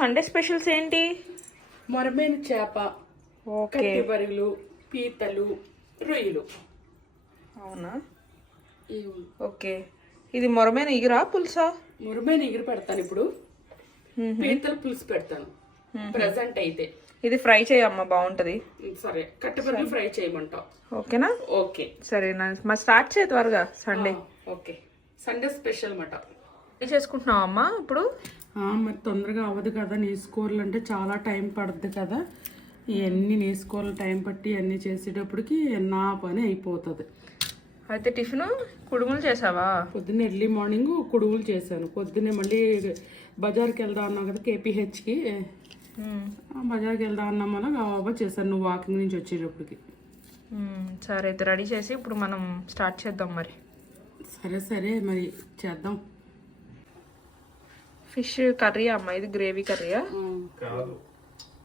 Sunday specials ఏంటి? మొరమేను చేప, okay, కట్టిబరుగులు, పీతలు, రొయ్యలు. అవునా? ఓకే, ఇది మొరమైన ఇగురా పులుసా? మొరమేను ఎగురు పెడతాను ఇప్పుడు. పీతలు పులుసు పెడతాను ప్రెసెంట్ అయితే. ఇది ఫ్రై చేయమ్మా, బాగుంటది. సరే, కట్టిబరుగులు ఫ్రై చేయమంటావు? ఓకేనా? ఓకే, సరేనా? మరి స్టార్ట్ చేయ త్వరగా. సండే ఓకే, సండే స్పెషల్ మాట చేసుకుంటున్నావు అమ్మా ఇప్పుడు? మరి తొందరగా అవ్వదు కదా, నేసుకోవాలి అంటే చాలా టైం పడుతుంది కదా. ఇవన్నీ నేసుకోవాలి టైం పట్టి అన్నీ చేసేటప్పటికి నా పని అయిపోతుంది. అయితే టిఫిన్ కుడుములు చేసావా? పొద్దున్న ఎర్లీ మార్నింగ్ కుడుములు చేశాను. పొద్దున్నే మళ్ళీ బజార్కి వెళ్దా అన్నావు కదా, కేపీహెచ్కి. బజార్కి వెళ్దా అన్నాం వల్ల బాబా చేశాను నువ్వు వాకింగ్ నుంచి వచ్చేటప్పటికి. సరే, అయితే రెడీ చేసి ఇప్పుడు మనం స్టార్ట్ చేద్దాం మరి. సరే సరే, మరి చేద్దాం. ఫిష్ కర్రీ అమ్మా, ఇది గ్రేవీ కర్రీయా?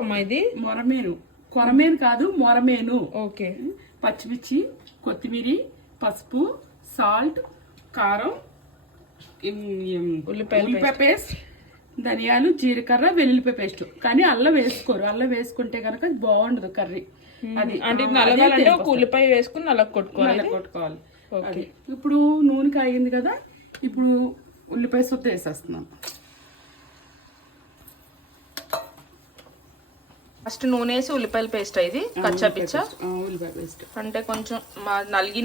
అమ్మా ఇది మొరమేను, కొరమేను కాదు మొరమేను. ఓకే, పచ్చిమిర్చి, కొత్తిమీర, పసుపు, సాల్ట్, కారం, ఉల్లిపాయ పేస్ట్, ధనియాలు, జీలకర్ర, వెల్లుల్లిపాయ పేస్ట్. కానీ అల్లం వేసుకోరు. అల్లం వేసుకుంటే కనుక అది బాగుండదు కర్రీ. అది అంటే నలగాలంటే ఒక ఉల్లిపాయ వేసుకుని నలగ కొట్టుకోవాలి. ఓకే, ఇప్పుడు నూనె కాగింది కదా, ఇప్పుడు ఉల్లిపాయ సొత్త వేసేస్తున్నాను. ఫస్ట్ నూనె వేసి ఉల్లిపాయల పేస్ట్ ఇది కచ్చా పిచ్చా ఉల్లిపాయ పేస్ట్ అంటే కొంచెం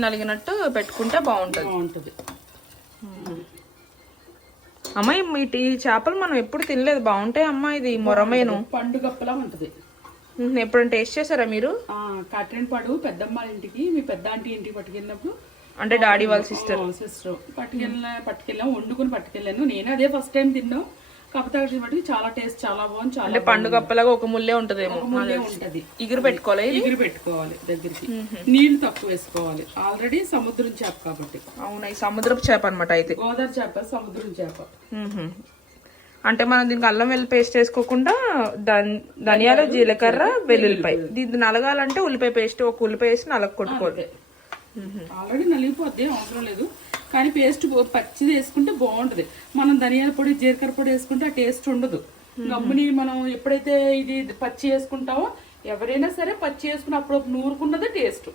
నలిగినట్టు పెట్టుకుంటే బాగుంటది. అమ్మాయి ఈ చేపలు మనం ఎప్పుడు తినలేదు, బాగుంటాయి అమ్మా. ఇది మొరమేను పండుగప్పలా ఉంటది. ఎప్పుడైనా టేస్ట్ చేశారా మీరు? కాట్రేనిపాడు పెద్దమ్మ ఇంటికి, మీ పెద్ద ఆంటీ ఇంటికి పట్టుకెళ్ళినప్పుడు, అంటే డాడీ వాళ్ళ సిస్టర్ పట్టుకెళ్ళాం, వండుకుని పట్టుకెళ్ళాను. నేను అదే ఫస్ట్ టైం తిన్నాం. కాకపోతే బట్టి చాలా టేస్ట్, చాలా బాగుంది. చాలా పండుగప్పలాగా ఒక ముల్లే ఉంటదేమో. ఉంటది. ఇగురు పెట్టుకోవాలి దగ్గరికి. నీళ్లు తక్కువ వేసుకోవాలి. ఆల్రెడీ సముద్రం చేప కాబట్టి. అవునా, ఈ సముద్రపు చేప అనమాట. అయితే గోదావరి చేప, సముద్రం చేప. అంటే మనం దీనికి అల్లం వెల్లుల్లి పేస్ట్ వేసుకోకుండా ధనియాలు, జీలకర్ర, వెల్లుల్లిపాయ. దీన్ని నలగాలంటే ఉల్లిపాయ పేస్ట్, ఒక ఉల్లిపాయ వేసి నలగ కొట్టుకోవాలి. ఆల్రెడీ నలిగిపోద్ది, అవసరం లేదు. కానీ పేస్ట్ పచ్చిది వేసుకుంటే బాగుంటది. మనం ధనియాల పొడి, జీలకర్ర పొడి వేసుకుంటే ఆ టేస్ట్ ఉండదు. గమ్ముని మనం ఎప్పుడైతే ఇది పచ్చి వేసుకుంటామో, ఎవరైనా సరే పచ్చి వేసుకుని అప్పుడు నూరుకున్నదే టేస్ట్.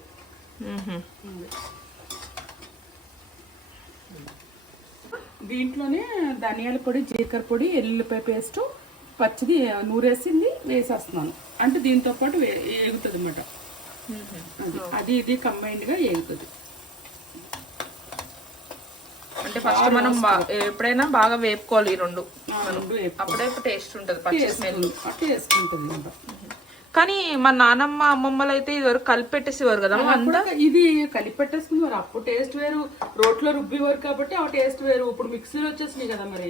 దీంట్లోనే ధనియాల పొడి, జీలకర్ర పొడి, ఎల్లుల్లిపాయ పేస్ట్, పచ్చిది నూరేసింది వేసేస్తున్నాను. అంటే దీంతో పాటు ఏగుతుంది అన్నమాట. అది ఇది కంబైన్డ్ గా ఏగుతుంది. అంటే ఫస్ట్ మనం ఎప్పుడైనా బాగా వేపుకోవాలి ఈ రెండు, అప్పుడే టేస్ట్ ఉంటుంది, పచ్చి స్మెల్ టేస్ట్ ఉంటుంది. కానీ మా నానమ్మ, అమ్మమ్మలు అయితే ఇది వరకు కలిపి పెట్టేసేవారు కదా అంతా. ఇది కలిపి పెట్టేసుకున్నారు. అప్పుడు టేస్ట్ వేరు, రోట్లో రుబ్బేవారు కాబట్టి ఆ టేస్ట్ వేరు. ఇప్పుడు మిక్సీలో వచ్చేసినాయి కదా, మరి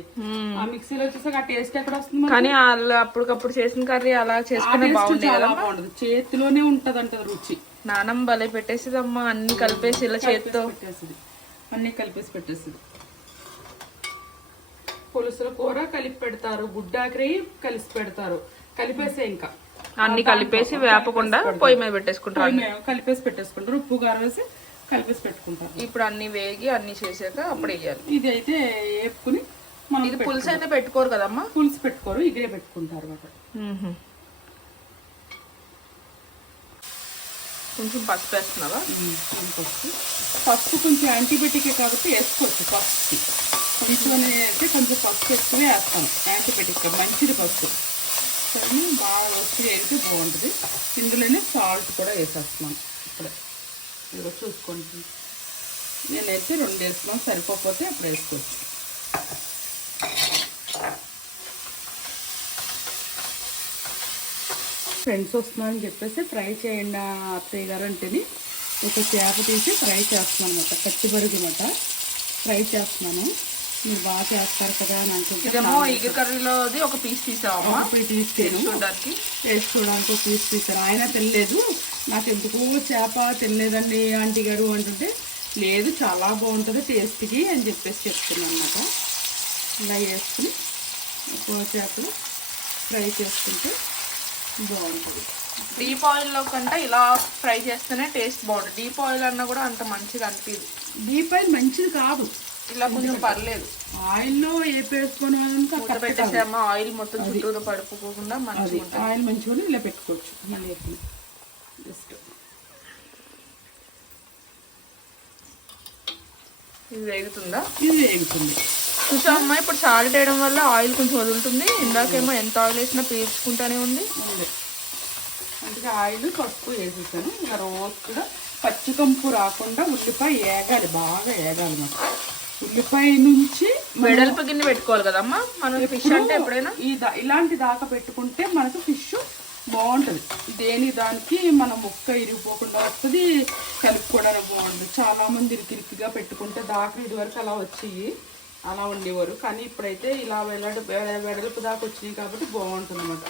ఆ మిక్సీలో వచ్చేసాక ఆ టేస్ట్ ఎక్కడ వస్తుంది? కానీ వాళ్ళు అప్పటికప్పుడు చేసిన కర్రీ అలా చేసుకునే బాగుంది కదా. బాగుంటది, చేతిలోనే ఉంటది అంటది రుచి. నానమ్మ భలే పెట్టేసిదమ్మా, అన్ని కలిపేసి ఇలా చేతితో అన్ని కలిపేసి పెట్టేసింది. పులుసుల కూర కలిపి పెడతారు, గుడ్డాకరి కలిసి పెడతారు. కలిపేసే ఇంకా అన్ని కలిపేసి వేపకుండా పొయ్యి మీద పెట్టేసుకుంటారు. కలిపేసి పెట్టేసుకుంటారు, ఉప్పు కారం వేసి కలిపేసి పెట్టుకుంటారు. ఇప్పుడు అన్ని వేగి అన్ని చేసాక అప్పుడు వేయాలి. ఇది అయితే వేపుకుని ఇది పులుసు అయితే పెట్టుకోరు కదమ్మా? పులుసు పెట్టుకోరు, ఇదే పెట్టుకుంటారు అన్నమాట. కొంచెం పసుపు వేస్తున్నావా? పసుపు కొంచెం యాంటీబయాటికే కాబట్టి వేసుకోవచ్చు. పసుపుకి కొంచెం అయితే కొంచెం పసుపు ఎక్కువ వేస్తాను. యాంటీబయాటిక్ మంచిది పసుపు. సరే, బాగా రోస్ట్ చేస్తే బాగుంటుంది. ఇందులోనే సాల్ట్ కూడా వేసేస్తున్నాను. ఇప్పుడే ఇదిగో చూసుకోండి, నేనైతే 2 వేస్తున్నాను, సరిపోతే అప్పుడు వేసుకోవచ్చు. ఫ్రెండ్స్ వస్తున్నారని చెప్పేసి ఫ్రై చేయండి అత్తయ్య గారు అంటేని ఒక చేప తీసి ఫ్రై చేస్తున్నాను అన్నమాట. కట్టిబరుగు అన్నమాట ఫ్రై చేస్తున్నాను. మీరు బాగా చేస్తారు కదా అని అనుకుంటున్నాను. కర్రీలోది ఒక పీస్ తీసావా? తీసాను, టేస్ట్ చూడడానికి ఒక పీస్ తీసాను. ఆయన తినలేదు, నాకు ఎందుకు చేప తినలేదండి ఆంటీ గారు అంటుంటే, లేదు చాలా బాగుంటుంది టేస్ట్కి అని చెప్పేసి చెప్తున్నాను అన్నమాట. ఇలా వేసుకుని చేపలు ఫ్రై చేసుకుంటే బాగుంటుంది. డీప్ ఆయిల్లో కంటే ఇలా ఫ్రై చేస్తేనే టేస్ట్ బాగుంటుంది. డీప్ ఆయిల్ అన్నా కూడా అంత మంచిగా అనిపించదు. డీప్ ఆయిల్ మంచిది కాదు. ఇలా కొంచెం పర్లేదు. ఆయిల్లో వేపేసుకొని మూత పెట్టేసామా ఆయిల్ మొత్తం చుట్టూరు పడుకోకుండా మంచిగా ఉంటుంది. ఆయిల్ మంచిగా ఇలా పెట్టుకోవచ్చు. జస్ట్ ఇది వేగుతుందా? ఇది వేగుతుంది. కొంచెం అమ్మ ఇప్పుడు సాల్ట్ వేయడం వల్ల ఆయిల్ కొంచెం వదులుతుంది. ఇందాకేమో ఎంత ఆయిల్ వేసినా పీల్చుకుంటానే ఉంది. అందుకే ఆయిల్ పసుపు వేసేసాను. ఇలా రోస్ట్గా పచ్చికంపు రాకుండా ఉల్లిపాయ వేగాలి, బాగా వేగాలి. మనకు ఉల్లిపాయ నుంచి వెడల్పు గిన్నె పెట్టుకోవాలి కదమ్మా మనం ఫిష్ అంటే. ఎప్పుడైనా ఇలాంటి దాకా పెట్టుకుంటే మనకు ఫిష్ బాగుంటుంది. దేని దానికి మన ముక్క ఇరిగిపోకుండా వస్తుంది, కలుపుకోవడానికి బాగుంటుంది. చాలా మంది ఇరికిరికిగా పెట్టుకుంటే దాకా ఇదివరకు అలా వచ్చేవి, అలా ఉండేవారు. కానీ ఇప్పుడైతే ఇలా వెడల్పు దాకా వచ్చినాయి కాబట్టి బాగుంటుంది అన్నమాట.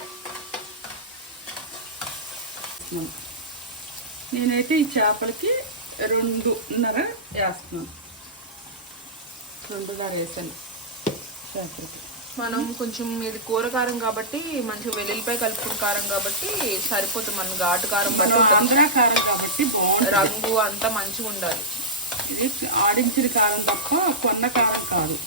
నేనైతే ఈ చేపలకి 2.5 వేస్తున్నాను. 2.5 వేసాను చేపలకి. మనం కొంచెం ఇది కూర కారం కాబట్టి మంచిగా వెల్లుల్లిపాయ కలుపుకున్న కారం కాబట్టి సరిపోతుంది. మన ఘాటు కారం ఆంధ్ర కారం కాబట్టి బాగుంటుంది. రంగు అంతా మంచిగా ఉండాలి. ఇది ఆడించిన కారం తప్ప కొన్న కారం కాదు.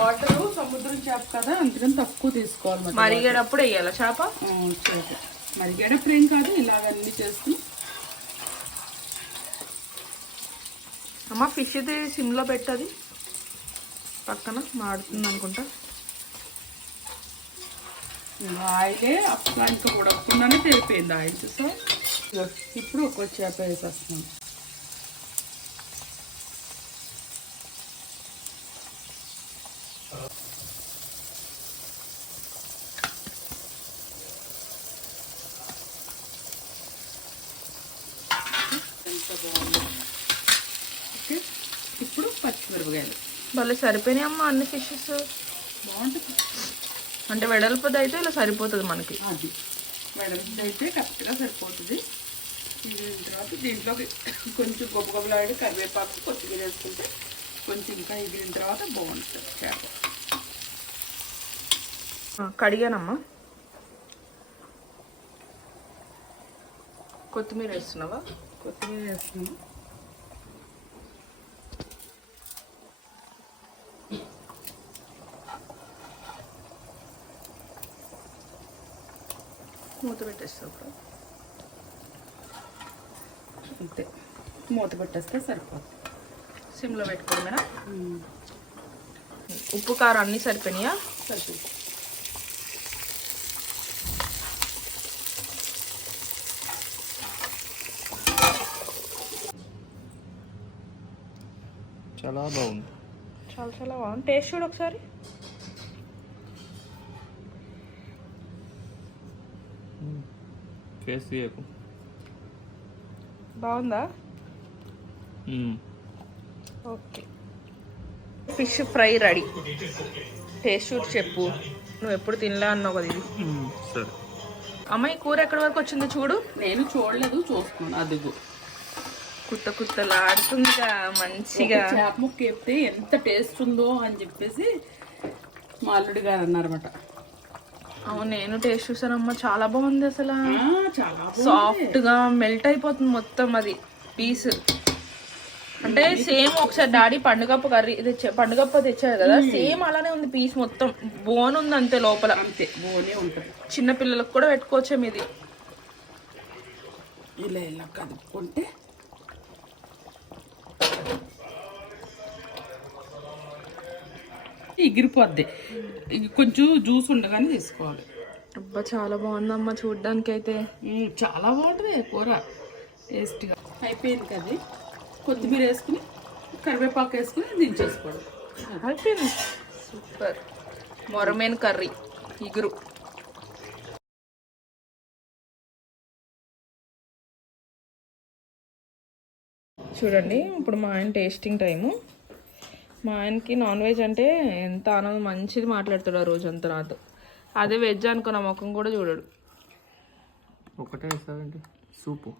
వాటర్ సముద్రం చేప కదా, అందుకని తక్కువ తీసుకోవాలి. మరిగేటప్పుడు వేయాలి చేప. మరిగేటప్పుడు ఏం కాదు, ఇలాగన్నీ చేసుకుని. అమ్మ ఫిష్ ఇది సిమ్లో పెట్టది, పక్కన మాడుతుంది అనుకుంటా. ఆయిలే అప్పుడు ఇంకా ఉడకకుండానే తెలిపోయింది ఆయిల్. సో ఇప్పుడు ఒక్కో చేప వేసేస్తున్నాం. ఎంత బాగుంది. ఓకే, ఇప్పుడు పచ్చిమిరపకాయలు భలే సరిపోయినాయి అమ్మ అన్ని ఫిషెస్. బాగుంటుంది. అంటే వెడల్పది అయితే ఇలా సరిపోతుంది మనకి. అది వెడల్పది అయితే కరెక్ట్గా సరిపోతుంది. ఇది తర్వాత దీంట్లోకి కొంచెం గొప్పగొప్పలాడి కరివేపాకు కొత్తిమీర వేసుకుంటే కొంచెం ఇంకా ఎగిరిన తర్వాత బాగుంటుంది చేప. కడిగానమ్మా. కొత్తిమీర వేస్తున్నావా? కొత్తిమీర వేస్తున్నాము. మూత పెట్టేస్తావు. అంతే, మూత పెట్టేస్తే సరిపోతుంది. సిమ్లో పెట్టుకోమేనా? ఉప్పు కారం అన్నీ సరిపోయినాయా? సరిపోతుంది. చాలా బాగుంది. చాలా చాలా బాగుంది. టేస్ట్ చూడు ఒకసారి. ఫేస్ తీయకు. బాగుందా? Okay, fish fry ready. Taste చూసి చెప్పు. నువ్వు ఎప్పుడు తినలే అన్నావు కదా ఇది. సరే అమ్మాయి కూర ఎక్కడి వరకు వచ్చిందో చూడు. నేను చూడలేదు, చూస్తున్నాను. అదిగో కుత్త కుత్తలాడుతుందిగా మంచిగా. చేప ముక్క చెప్తే ఎంత టేస్ట్ ఉందో అని చెప్పేసి మా అల్లుడి గారు అన్నారన్నమాట. అవును, నేను టేస్ట్ చూసానమ్మా, చాలా బాగుంది అసలు. చాలా సాఫ్ట్ గా మెల్ట్ అయిపోతుంది మొత్తం అది పీస్. అంటే సేమ్ ఒకసారి డాడీ పండుగప్ప కర్రీ పండుగప్ప తెచ్చారు కదా, సేమ్ అలానే ఉంది పీస్ మొత్తం. బోన్ ఉంది అంతే లోపల. అంతే, బోనే ఉంటుంది. చిన్న పిల్లలకు కూడా పెట్టుకోవచ్చేమో ఇది. ఇలా ఇలా కదుపుకుంటే ఎగిరిపోద్ది. కొంచెం జ్యూస్ ఉండగానే తీసుకోవాలి. అబ్బా చాలా బాగుందమ్మా చూడ్డానికి అయితే. చాలా బాగుంటుంది కూర, టేస్ట్గా. అయిపోయింది కదా, కొత్తిమీర వేసుకుని కరివేపాకు వేసుకుని దించేసుకోవడం. అయిపోయింది. సూపర్. మొరమేన్ కర్రీ ఇగురు. చూడండి ఇప్పుడు మా ఆయన టేస్టింగ్ టైము. మా ఆయనకి నాన్ వెజ్ అంటే ఎంత ఆనందం, మంచిది మాట్లాడుతాడు ఆ రోజంతా నాతో. అదే వెజ్ అనుకున్న ముఖం కూడా చూడడు. ఒకటే వేస్తావేంటి సూపు?